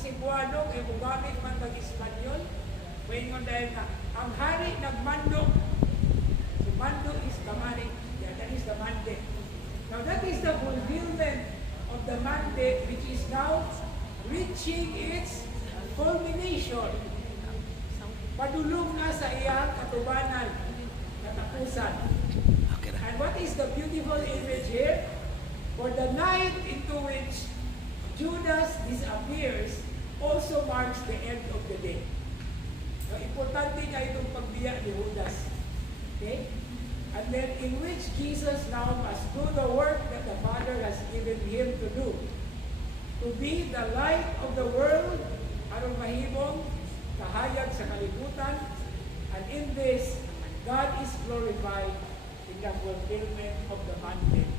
Cebuano, kay Bugamit man mag-Espanyol, maingon dahil na, ang hari nagmando. So, mando is the mandate. Yeah, that is the mandate. Now, that is the fulfillment of the mandate which is now reaching its culmination. Padulong na sa iyang katubanan, katapusan. And what is the beautiful image here? For the night into which Judas disappears also marks the end of the day. So, importante nga itong pagbiya ni Judas. Okay? And then in which Jesus now must do the work that the Father has given him to do. To be the light of the world, aron mahimong kahayag sa kalibutan. And in this, God is glorified in the fulfillment of the mandate.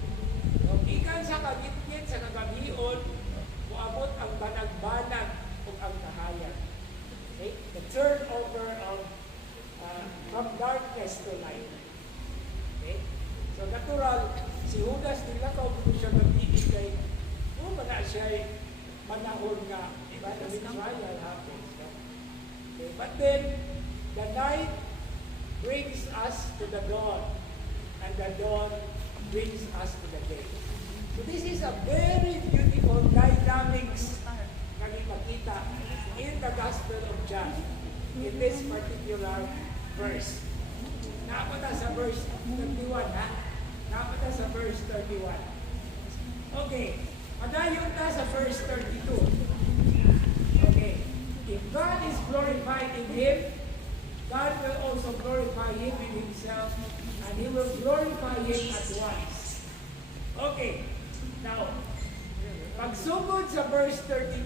So, ikan sa kagitgit, sa kagabion, muabot ang banag-banag o ang kahayag. Okay? The turnover of from darkness to light. Okay? So, natural, si Judas nila kung siya nag-iig kay mana siya manahon nga, diba? The trial happens. Okay? But then, the night brings us to the dawn, and the dawn brings us to the day. So this is a very beautiful dynamics na ipakita in the Gospel of John in this particular verse. Napunta sa verse 31, ha? Napunta sa verse 31. Okay. Madayon ta sa verse 32. Okay. If God is glorified in Him, God will also glorify Him in Himself, and He will glorify Him at once. Okay. Now, pagsugod sa verse 32,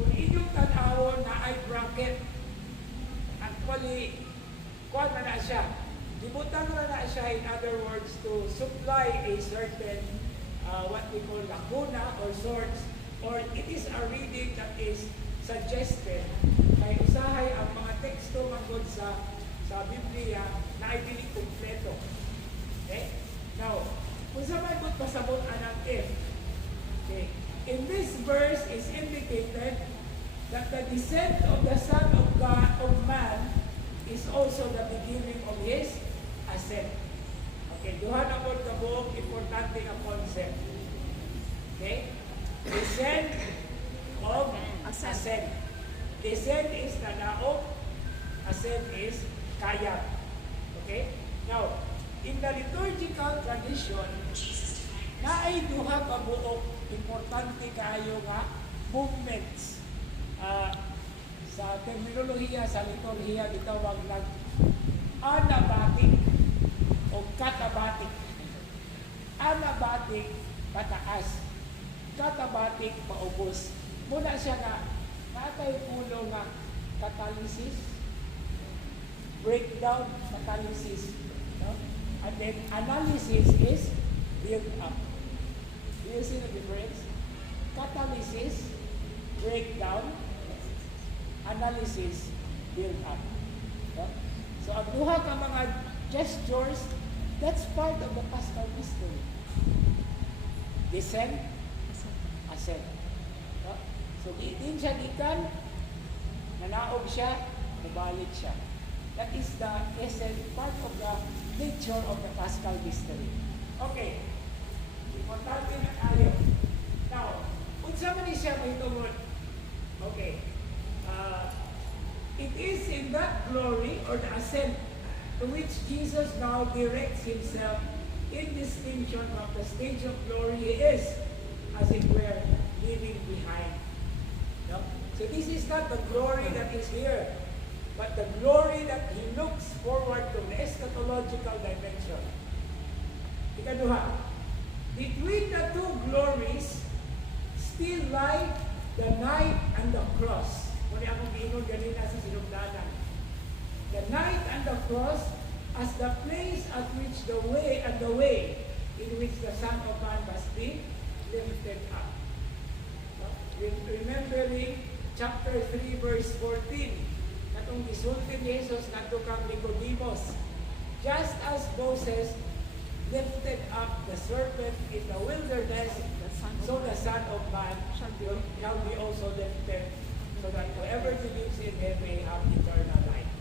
kung inyong tanawon na ay bracket, actually, kuwan na siya. Libutan na siya, in other words, to supply a certain what we call lacuna or source, or it is a reading that is suggested kay usahay ang mga teksto mangod sa Biblia na ay dili kompleto. Okay? Now, kung sa may pasabot anang if, okay, in this verse is indicated that the descent of the Son of God, of man, is also the beginning of His ascent. Okay, duha na po kabuok, importante ang concept. Okay? Descent of ascent. Descent is nanaog, ascent is kayat. Okay? Now, in the liturgical tradition, na ay duha ka buok, importante kayo nga movements. Sa terminolohiya, sa liturhiya, gitawag ng anabatic o katabatic. Anabatic, pataas. Katabatic, paubos. Muna siya nga, natay pulo nga catalysis, breakdown, catalysis. No? And then analysis is build up. Do you see the difference? Catalysis, breakdown, analysis, build up. No? So ang duha ka mga gestures, that's part of the pastoral history. Descent, ascent. No? So din siya dikan, nanaog siya, nabalik siya. That is the essence, part of the nature of the Paschal history. Okay. Importante na tayo. Now, unsa man siya may tungod? Okay. It is in that glory or the ascent to which Jesus now directs Himself in distinction of the stage of glory He is, as it were, leaving behind. No? So this is not the glory that is here, but the glory that He looks forward to, the eschatological dimension. Ikaduha, between the two glories still lie the night and the cross. Muli akong giingon ganina sa sinugdanan. The night and the cross as the place at which the way in which the Son of Man must be lifted up. Remembering chapter 3 verse 14, katong gisulti ni Jesus ngadto kang Nicodemus, just as Moses lifted up the serpent in the wilderness, so the Son of Man shall be also lifted, so that whoever believes in him may have eternal life.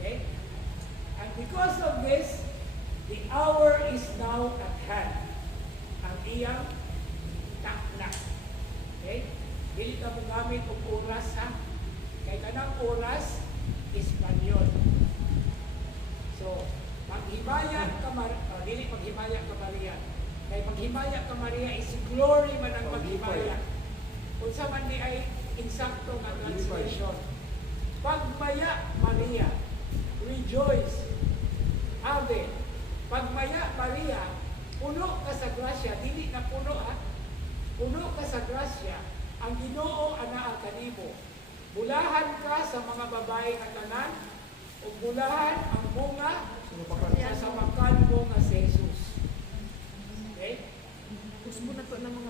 Okay? And because of this, the hour is now at hand. Ang iyang taknak. Okay? Dili ka mo gamit og oras ha. Kay kanang oras is panyon. So, paghimaya ka dili paghimaya ka Maria. Kay paghimaya ka Maria is glory man ang paghimaya. Unsa man di ay insakto nga translation. Pagmaya Maria, rejoice. Ave, pagmaya Maria, puno ka sa grasya, dili na puno ha. Puno ka sa grasya, ang Ginoo anaa kanimo. Bulahan ka sa mga babae nga tanan, ug bulahan ang bunga sa samakan mo nga si Jesus. Okay? Usbo na to ng mga